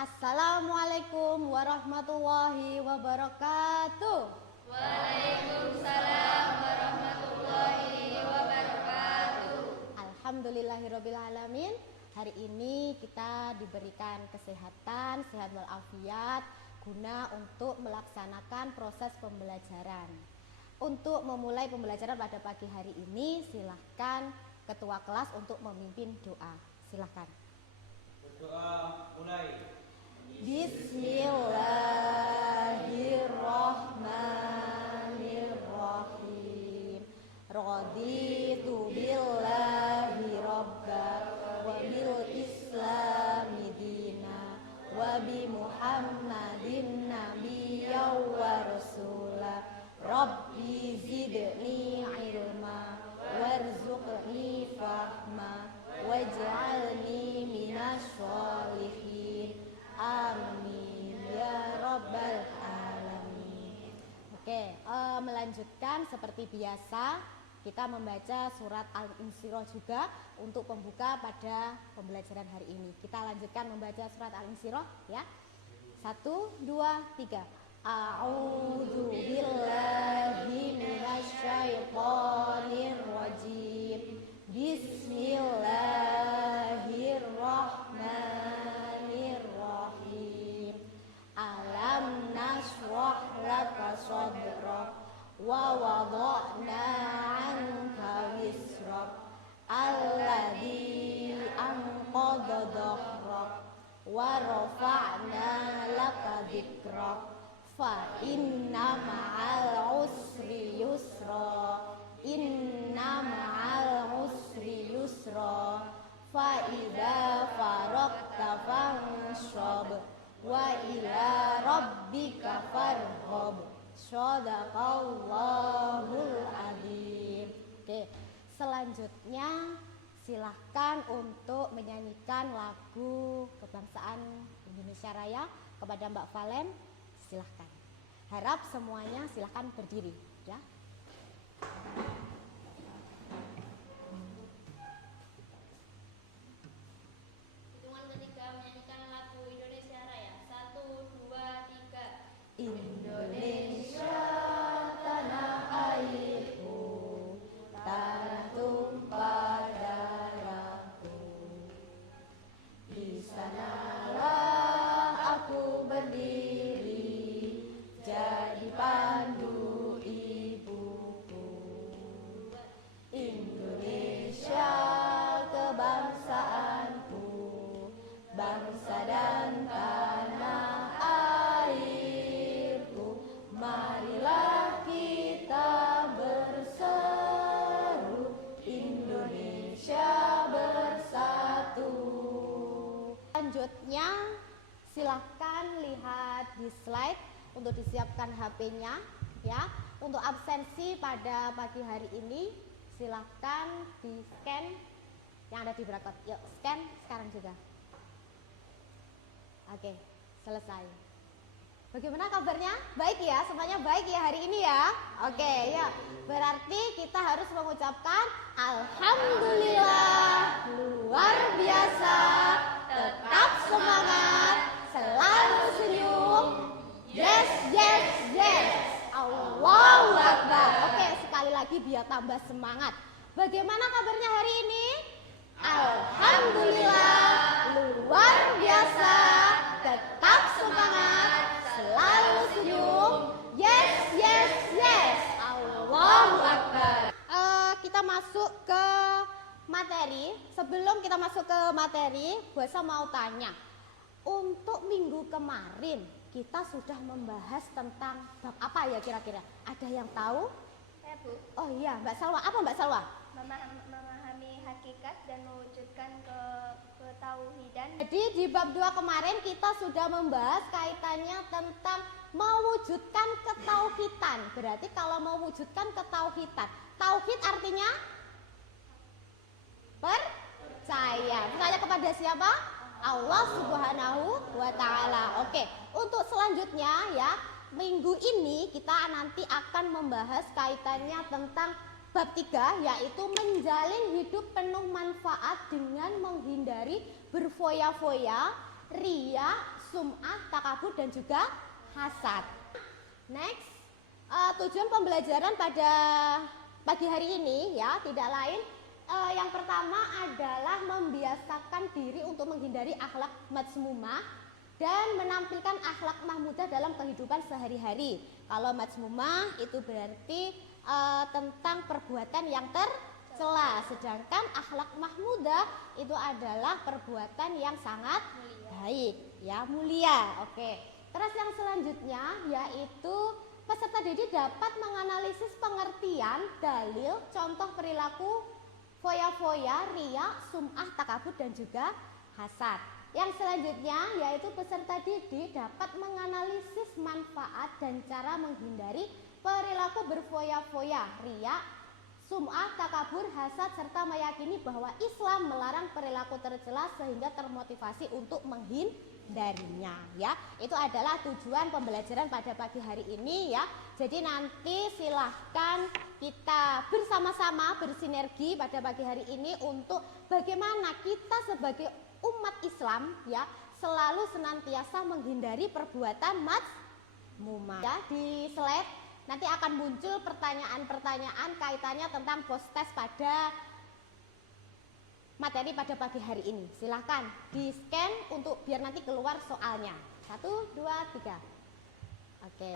Assalamualaikum warahmatullahi wabarakatuh. Waalaikumsalam warahmatullahi wabarakatuh. Alhamdulillahirabbil alamin. Hari ini kita diberikan kesehatan, sehat walafiat guna untuk melaksanakan proses pembelajaran. Untuk memulai pembelajaran pada pagi hari ini, silahkan ketua kelas untuk memimpin doa. Silahkan. Berdoa mulai. Bismillahirrahmanirrahim. Raditu billahi rabba wa bil islami dina wa bi muhammadin nabiyya wa rasula. Rabbi zidni ilma warzuqni fahma waj'alni minas sholihin. Amin ya rabbal alamin. Oke, melanjutkan seperti biasa kita membaca surat Al-Insyirah juga untuk pembuka pada pembelajaran hari ini. Kita lanjutkan membaca surat Al-Insyirah ya. 1, 2, 3. A'udzu billahi minasyaitonir rajim. Bismillahirrahmanirrahim. Alam nashrah laka sadrak wa wada'na 'anka wisrak alladzi anqadha dhahrak wa rafa'na laka dzikrak fa inna ma'al usri yusra inna ma'al usri yusra fa idza faragta fanshab wa ila rabbika farghab. Shadaqallahul adzim. Oke, selanjutnya silahkan untuk menyanyikan lagu kebangsaan Indonesia Raya kepada Mbak Valen. Silahkan. Harap semuanya silahkan berdiri ya. Hitungan ketiga menyanyikan lagu Indonesia Raya. 1, 2, 3. Indonesia tanah airku, tanah tumpah darahku. Di sanalah aku berdiri, jadi pandu ibuku. Indonesia kebangsaanku, bangsa dan tanah airku. Marilah kita berseru, Indonesia bersatu. Selanjutnya silahkan lihat di slide untuk disiapkan HP-nya ya. Untuk absensi pada pagi hari ini silahkan di scan yang ada di bracket. Yuk scan sekarang juga. Oke, selesai. Bagaimana kabarnya? Baik ya, semuanya baik ya hari ini ya. Oke, ya. Berarti kita harus mengucapkan alhamdulillah, luar biasa, tetap semangat, selalu senyum. Yes, yes, yes. Allahu Akbar. Oke, sekali lagi biar tambah semangat. Bagaimana kabarnya hari ini? Alhamdulillah, luar biasa, tetap semangat, selalu senyum. Yes, yes, yes. Allahu Akbar. Kita masuk ke materi. Sebelum kita masuk ke materi, Buasa mau tanya. Untuk minggu kemarin kita sudah membahas tentang bab apa ya kira-kira? Ada yang tahu? Saya Bu, Oh iya, Mbak Salwa. Apa Mbak Salwa? memahami hakikat dan mewujudkan ketauhidan. Jadi di bab 2 kemarin kita sudah membahas kaitannya tentang mewujudkan ketauhidan. Berarti kalau mewujudkan ketauhidan, tauhid artinya percaya. Percaya kepada siapa? Allah Subhanahu wa taala. Oke, untuk selanjutnya ya, minggu ini kita nanti akan membahas kaitannya tentang bab 3, yaitu menjalin hidup penuh manfaat dengan menghindari berfoya-foya, riya, sum'ah, takabur dan juga hasad. Next, tujuan pembelajaran pada pagi hari ini ya tidak lain yang pertama adalah membiasakan diri untuk menghindari akhlak mazmumah dan menampilkan akhlak mahmudah dalam kehidupan sehari-hari. Kalau mazmumah itu berarti tentang perbuatan yang tercela, sedangkan akhlak mahmudah itu adalah perbuatan yang sangat baik, ya, mulia. Oke. Terus yang selanjutnya yaitu peserta didik dapat menganalisis pengertian, dalil, contoh perilaku foya-foya, riya, sum'ah, takabur dan juga hasad. Yang selanjutnya yaitu peserta didik dapat menganalisis manfaat dan cara menghindari perilaku berfoya-foya, riya, sum'ah, takabur, hasad serta meyakini bahwa Islam melarang perilaku tercela sehingga termotivasi untuk menghindarinya ya. Itu adalah tujuan pembelajaran pada pagi hari ini ya. Jadi nanti silahkan kita bersama-sama bersinergi pada pagi hari ini untuk bagaimana kita sebagai umat Islam ya selalu senantiasa menghindari perbuatan mazmumah. Ya, di slide nanti akan muncul pertanyaan-pertanyaan kaitannya tentang post-test pada materi pada pagi hari ini. Silahkan di-scan untuk biar nanti keluar soalnya. 1, 2, 3. Oke.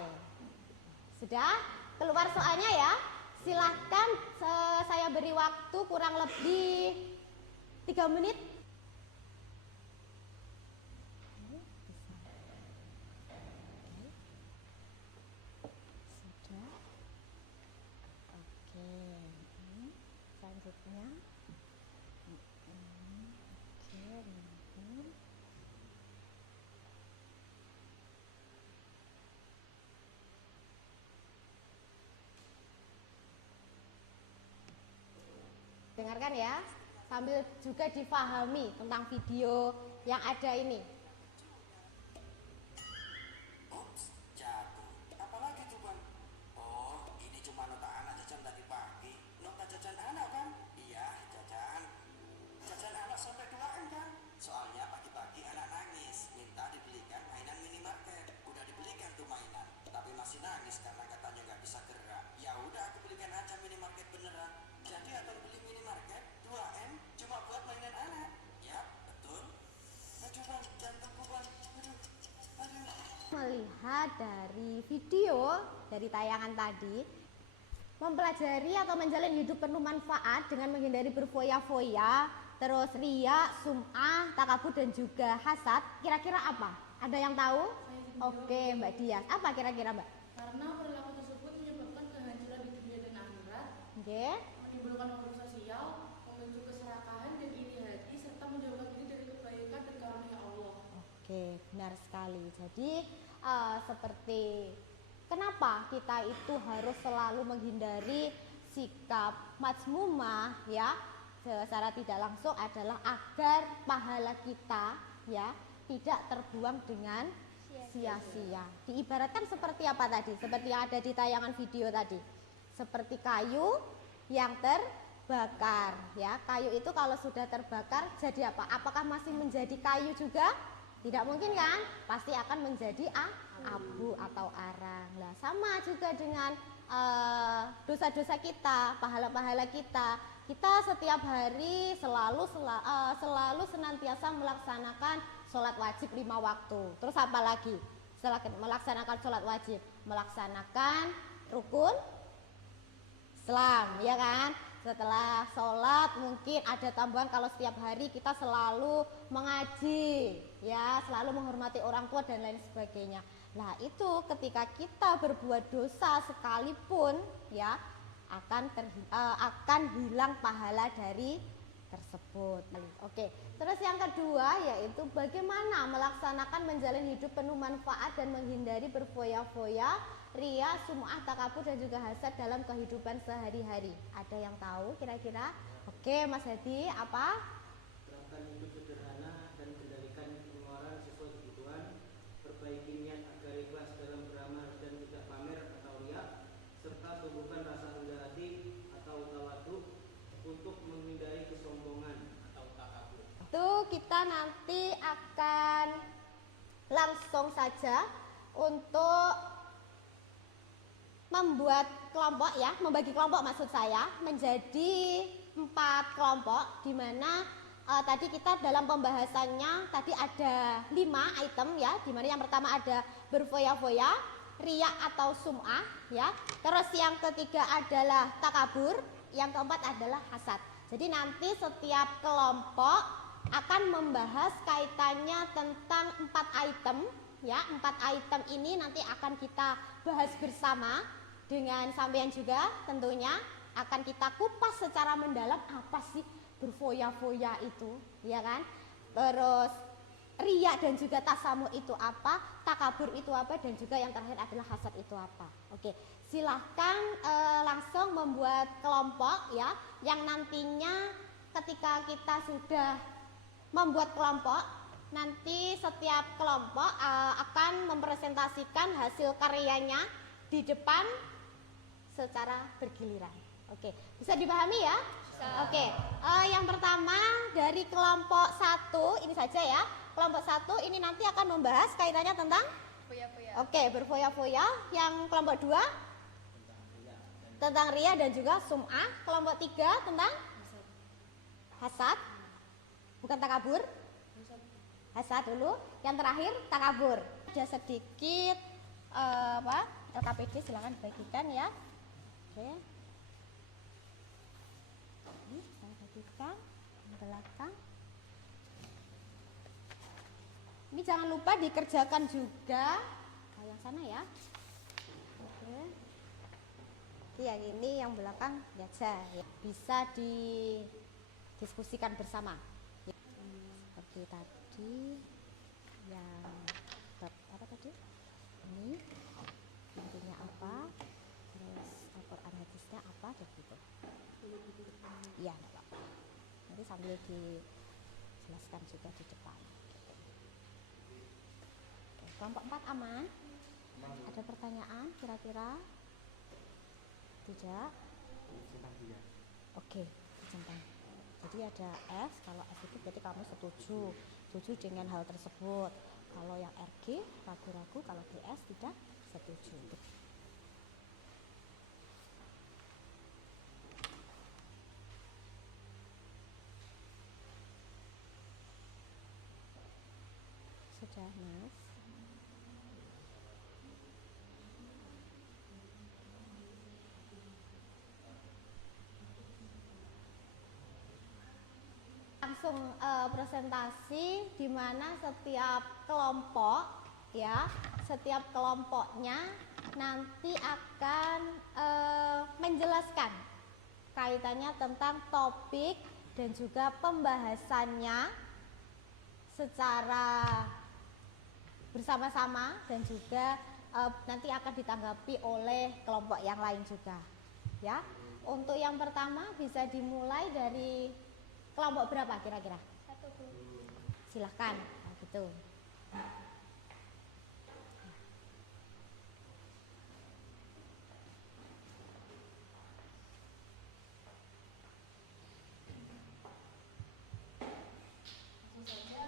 Sudah keluar soalnya ya. Silahkan saya beri waktu kurang lebih 3 menit. Selanjutnya dengarkan ya, sambil juga difahami tentang video yang ada ini. Ups, jatuh. Apalagi tuh bang? Oh, ini cuma nota anak jajan tadi pagi. Nota jajan anak kan? Iya, jajan. Jajan anak sampai 2M kan? Soalnya pagi-pagi anak nangis, minta dibelikan mainan minimarket. Udah dibelikan tuh mainan, tapi masih nangis karena katanya nggak bisa gerak. Ya udah, aku belikan aja minimarket beneran. Jadi atau beli minimarket 2M cuma buat mainan anak. Yap, betul. Aduh bang, jantungku bang. Aduh. Melihat dari video dari tayangan tadi, mempelajari atau menjalin hidup penuh manfaat dengan menghindari berfoya-foya, terus riya, sum'ah, takabur dan juga hasad. Kira-kira apa? Ada yang tahu? Oke, Mbak Dias. Apa kira-kira, Mbak? Karena perilaku tersebut menyebabkan kehancuran di dunia dan akhirat, Oke. menimbulkan konflik sosial, memicu keserakahan dan iri hati, serta menjauhkan diri dari kebaikan dan karunia Allah. Oke, benar sekali. Jadi seperti kenapa kita itu harus selalu menghindari sikap mazmumah ya secara tidak langsung adalah agar pahala kita ya tidak terbuang dengan sia-sia. Diibaratkan seperti apa tadi? Seperti yang ada di tayangan video tadi. Seperti kayu yang terbakar ya. Kayu itu kalau sudah terbakar jadi apa? Apakah masih menjadi kayu juga? Tidak mungkin kan? Pasti akan menjadi abu atau arang. Nah, sama juga dengan dosa-dosa kita, pahala-pahala kita. Kita setiap hari selalu senantiasa melaksanakan sholat wajib 5 waktu. Terus apa lagi? Setelah melaksanakan sholat wajib, melaksanakan rukun Islam, ya kan? Setelah sholat mungkin ada tambahan kalau setiap hari kita selalu mengaji, ya, selalu menghormati orang tua dan lain sebagainya. Nah itu ketika kita berbuat dosa sekalipun, ya, akan hilang pahala dari tersebut. Oke, terus yang kedua yaitu bagaimana melaksanakan menjalin hidup penuh manfaat dan menghindari berfoya-foya, riya, sum'ah, takabur dan juga hasad dalam kehidupan sehari-hari. Ada yang tahu kira-kira? Oke, Mas Hadi, apa? Terapkan hidup sederhana dan kendalikan pengeluaran sesuai kebutuhan. Perbaiki niat agar ikhlas dalam beramal dan tidak pamer atau riya, serta tumbuhkan rasa rendah hati atau tawadhu untuk menghindari kesombongan atau takabur. Itu kita nanti akan langsung langsung saja untuk membuat kelompok ya, membagi kelompok maksud saya menjadi 4 kelompok, di mana tadi kita dalam pembahasannya tadi ada 5 item ya, di mana yang pertama ada berfoya-foya, riya atau sum'ah ya. Terus yang ketiga adalah takabur, yang keempat adalah hasad. Jadi nanti setiap kelompok akan membahas kaitannya tentang 4 item ya. 4 item ini nanti akan kita bahas bersama dengan sampean juga, tentunya akan kita kupas secara mendalam apa sih berfoya-foya itu, ya kan? Terus riya dan juga tasamu itu apa, takabur itu apa, dan juga yang terakhir adalah hasad itu apa. Oke, silahkan langsung membuat kelompok ya, yang nantinya ketika kita sudah membuat kelompok, nanti setiap kelompok akan mempresentasikan hasil karyanya di depan secara bergiliran. Oke, bisa dipahami ya? Oke, yang pertama dari kelompok 1 ini saja ya. Kelompok 1 ini nanti akan membahas kaitannya tentang Foya-foya. oke, berfoya-foya. Yang kelompok 2 tentang riya dan juga sum'ah. Kelompok 3 tentang hasad. Bukan takabur. Hasad dulu. Yang terakhir takabur. Ada sedikit LKPD silakan dibagikan ya. Oke. Ini saya bagikan di belakang. Ini jangan lupa dikerjakan juga. Yang sana ya. Oke. Yang ini yang belakang aja ya. Bisa didiskusikan bersama. Seperti tadi yang apa tadi? Ini intinya apa? Terus Al-Quran hadisnya apa dan gitu. Iya, enggak apa-apa. Nanti sambil dijelaskan juga di depan. Oke, kelompok 4 aman? Ada pertanyaan kira-kira? Tidak? Oke, tentang. Jadi ada S, kalau S itu berarti kamu setuju dengan hal tersebut. Kalau yang RG ragu-ragu, kalau DS tidak setuju. Sudah, Mas. Langsung presentasi di mana setiap kelompok ya, setiap kelompoknya nanti akan menjelaskan kaitannya tentang topik dan juga pembahasannya secara bersama-sama dan juga nanti akan ditanggapi oleh kelompok yang lain juga ya. Untuk yang pertama bisa dimulai dari kelompok berapa kira-kira? 1, Bu. Silahkan, nah, gitu.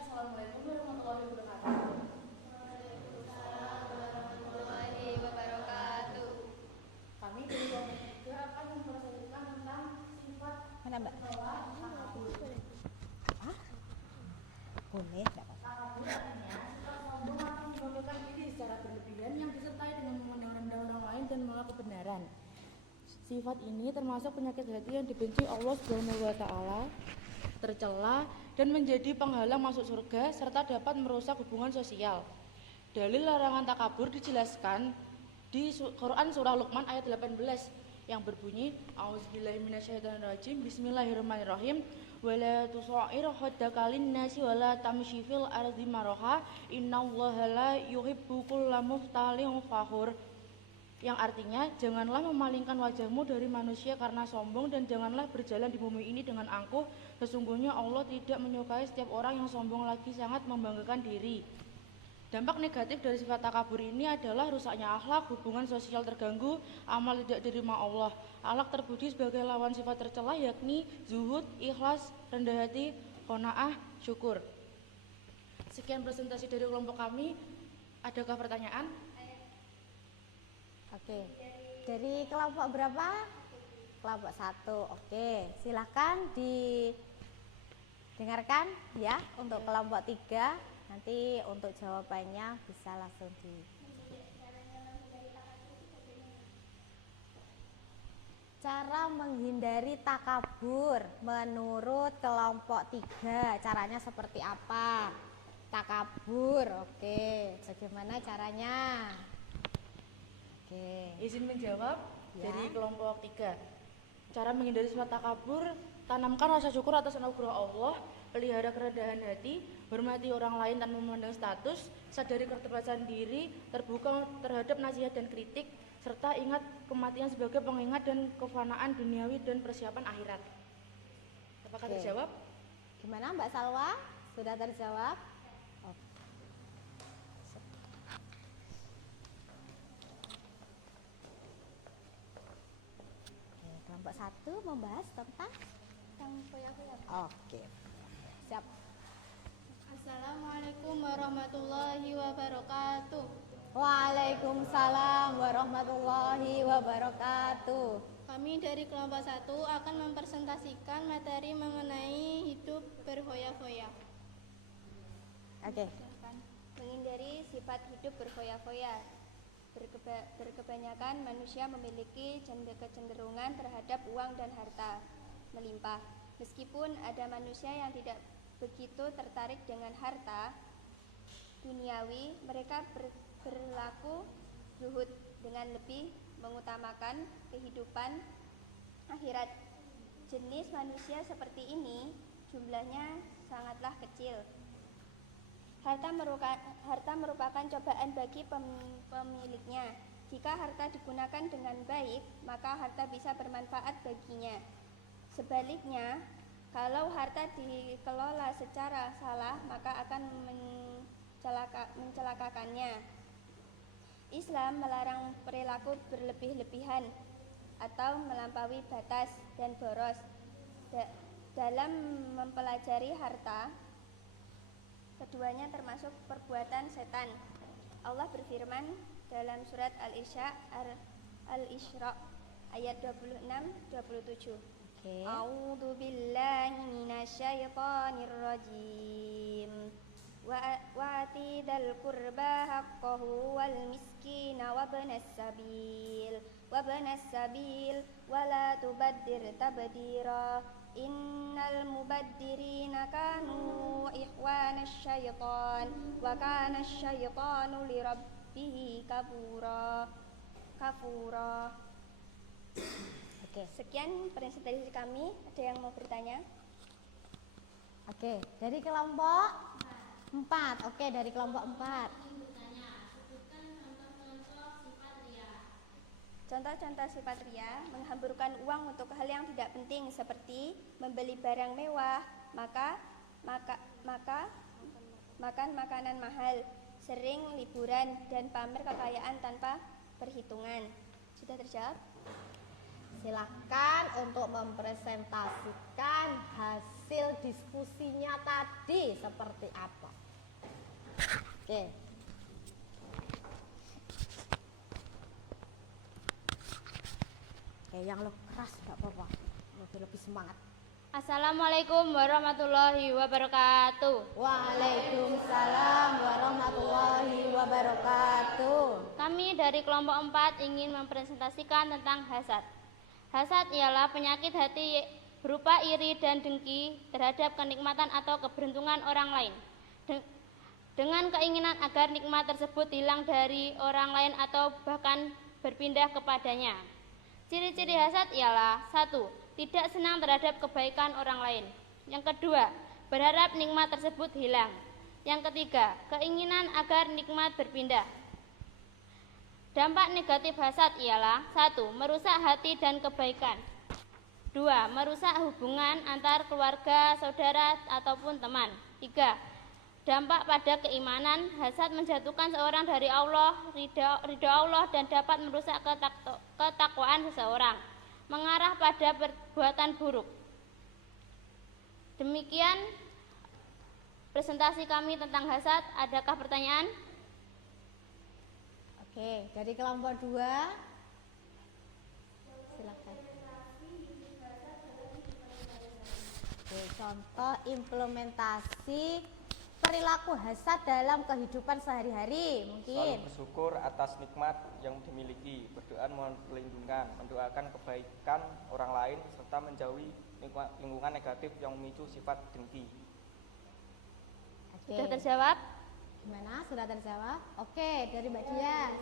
Assalamualaikum warahmatullahi wabarakatuh. Warahmatullahi wabarakatuh. Kami dari kelompok 3 akan mempresentasikan tentang sifat Mana Mbak? bahwa Hah? Boleh, enggak apa-apa. takabur artinya sifat sombong atau membanggakan diri secara berlebihan yang disertai dengan memandang rendah orang lain dan menolak kebenaran. Sifat ini termasuk penyakit hati yang dibenci Allah Subhanahu wa taala, tercela dan menjadi penghalang masuk surga serta dapat merusak hubungan sosial. Dalil larangan takabur dijelaskan di Quran surah Luqman ayat 18 yang berbunyi A'udzubillahi minasyaitonirrajim Bismillahirrahmanirrahim wala tusa'ir khaddaka lin-nasi wala tamshi fil ardi maraha innallaha la yuhibbu kulla mukhtalin fakhur, yang artinya janganlah memalingkan wajahmu dari manusia karena sombong dan janganlah berjalan di bumi ini dengan angkuh, sesungguhnya Allah tidak menyukai setiap orang yang sombong lagi sangat membanggakan diri. Dampak negatif dari sifat takabur ini adalah rusaknya akhlak, hubungan sosial terganggu, amal tidak diterima Allah. Akhlak terpuji sebagai lawan sifat tercela yakni zuhud, ikhlas, rendah hati, qanaah, syukur. Sekian presentasi dari kelompok kami. Adakah pertanyaan? Oke. Dari kelompok berapa? Kelompok 1. Oke, silahkan didengarkan ya untuk kelompok 3. Nanti untuk jawabannya bisa langsung di cara menghindari takabur menurut kelompok 3. Caranya seperti apa? Takabur. Oke, bagaimana caranya? Oke. Izin menjawab Ya. dari kelompok 3. Cara menghindari sifat takabur, tanamkan rasa syukur atas anugerah Allah, pelihara kerendahan hati, hormati orang lain tanpa memandang status, sadari keterbatasan diri, terbuka terhadap nasihat dan kritik, serta ingat kematian sebagai pengingat dan kefanaan duniawi dan persiapan akhirat. Apakah Oke. terjawab? Gimana Mbak Salwa? Sudah terjawab? Oke. Oke, kelompok 1 membahas tentang foya-foya. Oke. Siap. Assalamualaikum warahmatullahi wabarakatuh. Waalaikumsalam warahmatullahi wabarakatuh. Kami dari kelompok 1 akan mempresentasikan materi mengenai hidup berfoya-foya. Oke. Menghindari sifat hidup berfoya-foya. Berkebanyakan manusia memiliki kecenderungan terhadap uang dan harta melimpah. Meskipun ada manusia yang tidak begitu tertarik dengan harta duniawi, mereka berlaku zuhud dengan lebih mengutamakan kehidupan akhirat. Jenis manusia seperti ini jumlahnya sangatlah kecil. Harta merupakan cobaan bagi pemiliknya. Jika harta digunakan dengan baik, maka harta bisa bermanfaat baginya. Sebaliknya, kalau harta dikelola secara salah, maka akan mencelakakannya. Islam melarang perilaku berlebih-lebihan atau melampaui batas dan boros. Dalam mempelajari harta, keduanya termasuk perbuatan setan. Allah berfirman dalam surat Al-Isra ayat 26-27. Oke. A'udzu billahi minasyaitonir rajim. Wa atidal qurba haqqahu wal miskina wa ibnas sabil wa la tubaddir tabdira. Innal mubaddirina kanu ikhwanas syaitan wa kana syaitanu lirabbih kafura. Oke. Sekian presentasi kami. Ada yang mau bertanya? Oke, dari kelompok 4. Oke, dari kelompok 4. Contoh-contoh sifat ria: menghamburkan uang untuk hal yang tidak penting seperti membeli barang mewah, makan makanan mahal, sering liburan, dan pamer kekayaan tanpa perhitungan. Sudah terjawab? Silakan untuk mempresentasikan hasil diskusinya tadi seperti apa. Oke. Oke, yang lo keras nggak apa-apa, lebih semangat. Assalamualaikum warahmatullahi wabarakatuh. Waalaikumsalam warahmatullahi wabarakatuh. Kami dari kelompok 4 ingin mempresentasikan tentang hasad. Hasad ialah penyakit hati berupa iri dan dengki terhadap kenikmatan atau keberuntungan orang lain. Dengan keinginan agar nikmat tersebut hilang dari orang lain atau bahkan berpindah kepadanya. Ciri-ciri hasad ialah 1. Tidak senang terhadap kebaikan orang lain. Yang kedua, berharap nikmat tersebut hilang. Yang ketiga, keinginan agar nikmat berpindah. Dampak negatif hasad ialah 1. Merusak hati dan kebaikan. 2. Merusak hubungan antar keluarga, saudara, ataupun teman. 3. Dampak pada keimanan, hasad menjatuhkan seorang dari Allah, ridha Allah, dan dapat merusak ketakwaan seseorang, mengarah pada perbuatan buruk. Demikian presentasi kami tentang hasad. Adakah pertanyaan? Oke, dari kelompok 2 silakan. Oke, contoh implementasi perilaku hasad dalam kehidupan sehari-hari Selalu mungkin. bersyukur atas nikmat yang dimiliki, berdoa mohon perlindungan, mendoakan kebaikan orang lain, serta menjauhi lingkungan negatif yang memicu sifat dengki. Oke. Sudah terjawab? Gimana? Sudah terjawab? Oke, dari Mbak Dias.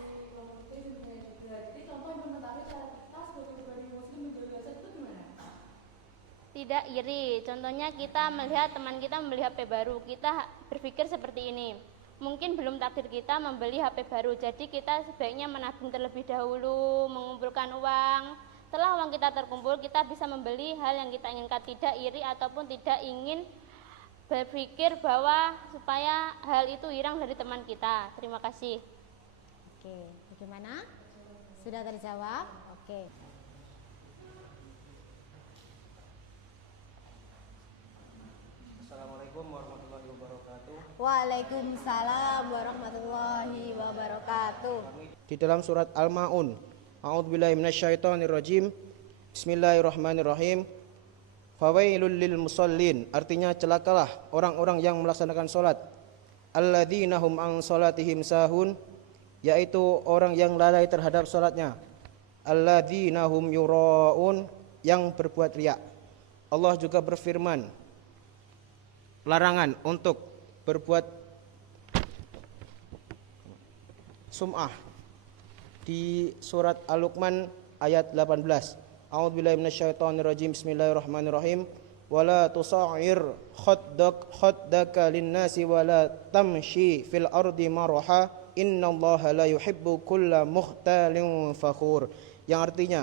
Tidak iri. Contohnya kita melihat teman kita membeli HP baru, kita berpikir seperti ini. Mungkin belum takdir kita membeli HP baru, jadi kita sebaiknya menabung terlebih dahulu, mengumpulkan uang. Setelah uang kita terkumpul, kita bisa membeli hal yang kita inginkan. Tidak iri ataupun tidak ingin berpikir bahwa supaya hal itu hilang dari teman kita. Terima kasih. Oke, bagaimana? Sudah terjawab? Oke. Assalamualaikum warahmatullahi wabarakatuh. Waalaikumsalam warahmatullahi wabarakatuh. Di dalam surat Al-Maun, A'udzubillahi minasyaitonirrajim. Bismillahirrahmanirrahim. Fawailul lil musallin, artinya celakalah orang-orang yang melaksanakan salat. Alladzina hum an salatihim sahun, yaitu orang yang lalai terhadap salatnya. Alladzina hum yuraun, yang berbuat riya. Allah juga berfirman, larangan untuk berbuat sum'ah di surat Al-Luqman ayat 18. A'udzubillahi minasyaitonirrajim. Bismillahirrahmanirrahim. Wala tusa'ir khaddaka linnasi wala tamshi fil ardi maraha innallaha la yuhibbu kulla mukhtalin fakhur. Yang artinya,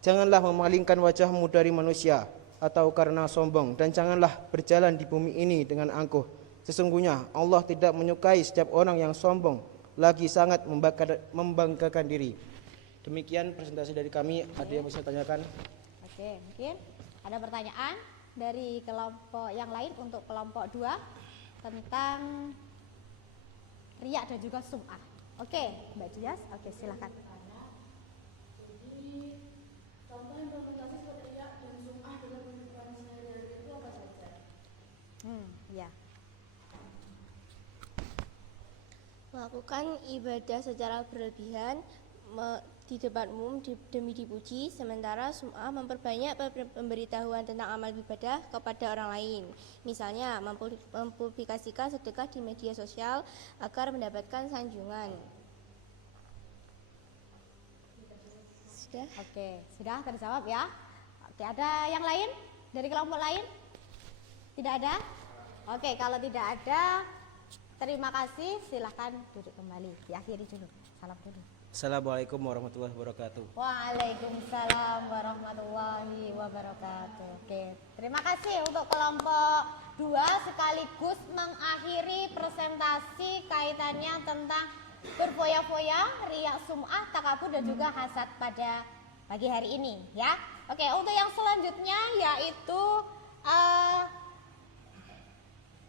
janganlah memalingkan wajahmu dari manusia atau karena sombong, dan janganlah berjalan di bumi ini dengan angkuh. Sesungguhnya Allah tidak menyukai setiap orang yang sombong, lagi sangat membanggakan diri. Demikian presentasi dari kami. Ada yang bisa tanyakan? Oke, mungkin ada pertanyaan dari kelompok yang lain untuk kelompok 2 tentang riya dan juga sum'ah. Oke, Mbak Dias, oke silakan. Ya. Melakukan ibadah secara berlebihan di depan umum demi dipuji, sementara sum'ah memperbanyak pemberitahuan tentang amal ibadah kepada orang lain. Misalnya mempublikasikan sedekah di media sosial agar mendapatkan sanjungan. Sudah? Oke, sudah terjawab ya. Oke, ada yang lain dari kelompok lain? Tidak ada? Oke, kalau tidak ada, terima kasih. Silahkan duduk kembali. Diakhiri dulu. Salam dulu. Assalamualaikum warahmatullahi wabarakatuh. Waalaikumsalam warahmatullahi wabarakatuh. Oke, terima kasih untuk kelompok 2 sekaligus mengakhiri presentasi kaitannya tentang berfoya-foya, riya, sum'ah, takabur dan juga hasad pada pagi hari ini ya. Oke, untuk yang selanjutnya yaitu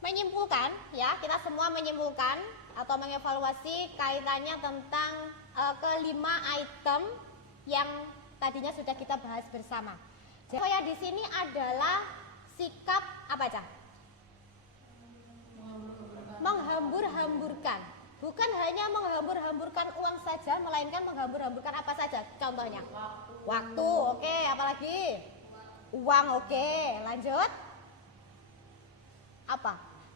menyimpulkan ya, kita semua menyimpulkan atau mengevaluasi kaitannya tentang kelima item yang tadinya sudah kita bahas bersama. Jadi yang di sini adalah sikap apa aja? Menghambur-hamburkan. Bukan hanya menghambur-hamburkan uang saja, melainkan menghambur-hamburkan apa saja? Contohnya waktu, oke, apalagi uang, oke, lanjut apa?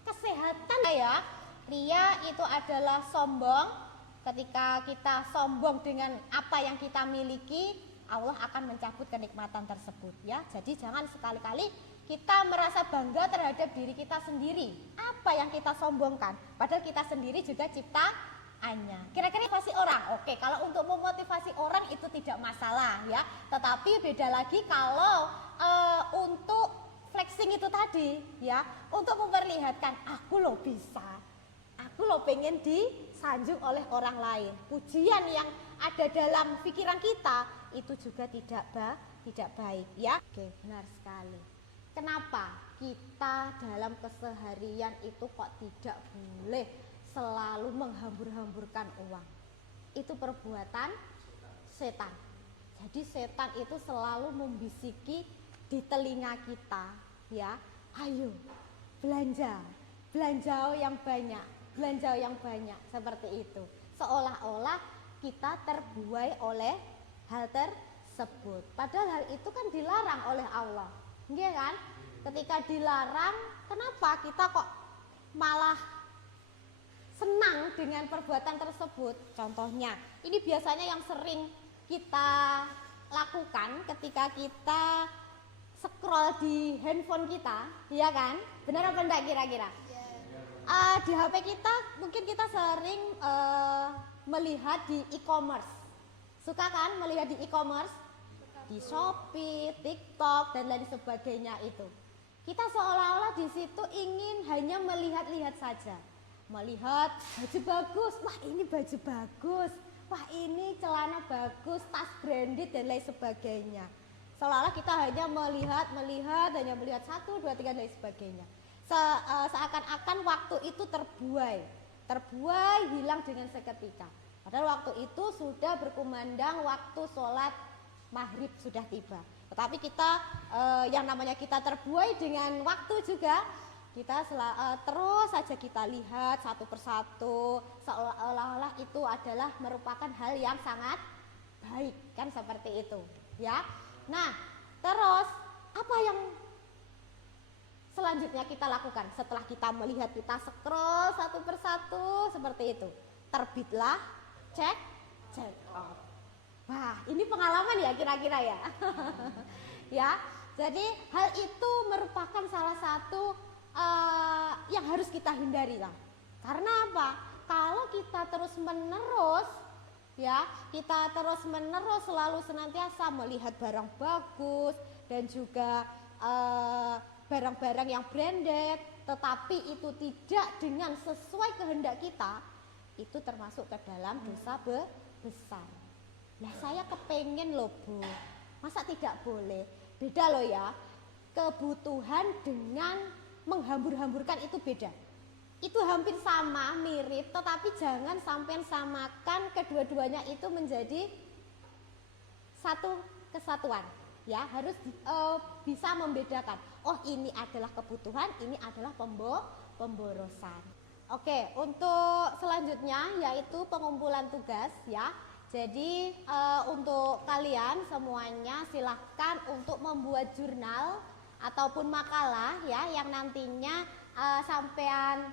Kesehatan ya. Riya itu adalah sombong. Ketika kita sombong dengan apa yang kita miliki, Allah akan mencabut kenikmatan tersebut ya. Jadi jangan sekali-kali kita merasa bangga terhadap diri kita sendiri. Apa yang kita sombongkan? Padahal kita sendiri juga ciptaannya. Kira-kira motivasi orang. Oke, kalau untuk memotivasi orang itu tidak masalah ya. Tetapi beda lagi kalau untuk flexing itu tadi ya, untuk memperlihatkan aku loh bisa. Aku loh pengen disanjung oleh orang lain. Pujian yang ada dalam pikiran kita itu juga tidak baik ya. Oke, benar sekali. Kenapa kita dalam keseharian itu kok tidak boleh selalu menghambur-hamburkan uang? itu perbuatan setan. Jadi setan itu selalu membisiki di telinga kita, ya, ayo belanja yang banyak, seperti itu. Seolah-olah kita terbuai oleh hal tersebut. Padahal hal itu kan dilarang oleh Allah, iya kan? Ketika dilarang, kenapa kita kok malah senang dengan perbuatan tersebut? Contohnya, ini biasanya yang sering kita lakukan ketika kita scroll di handphone kita, ya kan? Benar apa enggak kira-kira? Di HP kita mungkin kita sering melihat di e-commerce. Suka kan melihat di e-commerce? Di Shopee, TikTok dan lain sebagainya itu. Kita seolah-olah di situ ingin hanya melihat-lihat saja. Melihat baju bagus, wah ini baju bagus. Wah ini celana bagus, tas branded dan lain sebagainya. Seolah-olah kita hanya melihat, hanya melihat 1, 2, 3 dan lain sebagainya. Seakan-akan waktu itu terbuai hilang dengan seketika. Padahal waktu itu sudah berkumandang waktu sholat maghrib sudah tiba. Tetapi kita yang namanya kita terbuai dengan waktu juga, kita terus saja kita lihat satu persatu, seolah-olah itu adalah merupakan hal yang sangat baik, kan seperti itu, ya. Nah, terus apa yang selanjutnya kita lakukan setelah kita melihat, kita scroll satu persatu seperti itu? Terbitlah check out. Wah, ini pengalaman ya kira-kira ya. Ya, jadi hal itu merupakan salah satu yang harus kita hindari lah. Karena apa? Kalau kita terus menerus, ya, kita terus menerus selalu senantiasa melihat barang bagus dan juga barang-barang yang branded, tetapi itu tidak dengan sesuai kehendak kita, itu termasuk ke dalam dosa besar. Nah, saya kepengen loh Bu, masa tidak boleh? Beda loh ya, kebutuhan dengan menghambur-hamburkan itu beda. Itu hampir sama, mirip, tetapi jangan sampai samakan kedua-duanya itu menjadi satu kesatuan. Ya, harus bisa membedakan. Oh, ini adalah kebutuhan, ini adalah pemborosan. Oke, untuk selanjutnya yaitu pengumpulan tugas ya. Jadi untuk kalian semuanya silahkan untuk membuat jurnal ataupun makalah ya yang nantinya sampean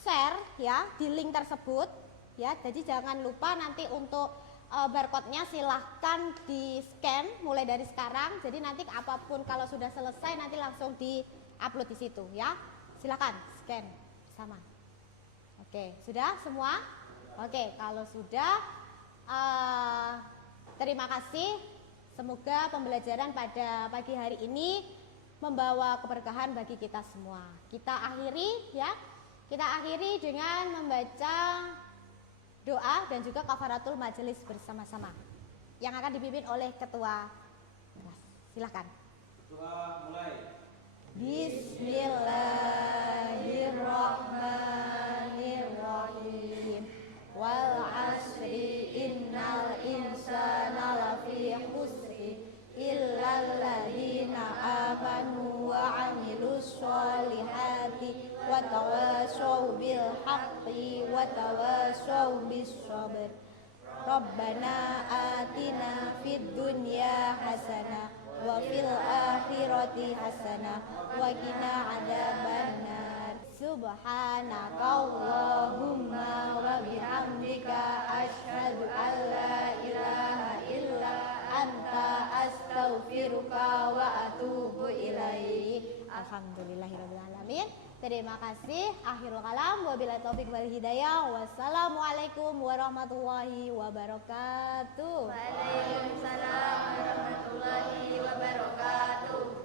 share ya di link tersebut ya. Jadi jangan lupa nanti untuk barcode-nya silahkan di scan mulai dari sekarang. Jadi nanti apapun kalau sudah selesai nanti langsung di upload di situ ya. Silakan scan sama. Oke, sudah semua? Oke, kalau sudah terima kasih. Semoga pembelajaran pada pagi hari ini membawa keberkahan bagi kita semua. Kita akhiri ya. Kita akhiri dengan membaca doa dan juga kafaratul majelis bersama-sama yang akan dipimpin oleh ketua. Silakan. Ketua mulai. Bismillahirrahmanirrahim. Wal asri innal insana lafi khusri illal ladzina amanu wa 'amilus sholihati wa tawashaw bil haqqi wa tawashaw bis sabr. Rabbana atina fid dunya hasanah wa fil akhirati hasanah wa qina adzabannar. Subhanakallahumma wa bihamdika asyhadu an la ilaha illa anta astaghfiruka wa atubu ilaik. Alhamdulillahirabbil alamin. Terima kasih. Akhirul kalam, wabillahi taufik wal hidayah. Wassalamualaikum warahmatullahi wabarakatuh. Waalaikumsalam warahmatullahi wabarakatuh.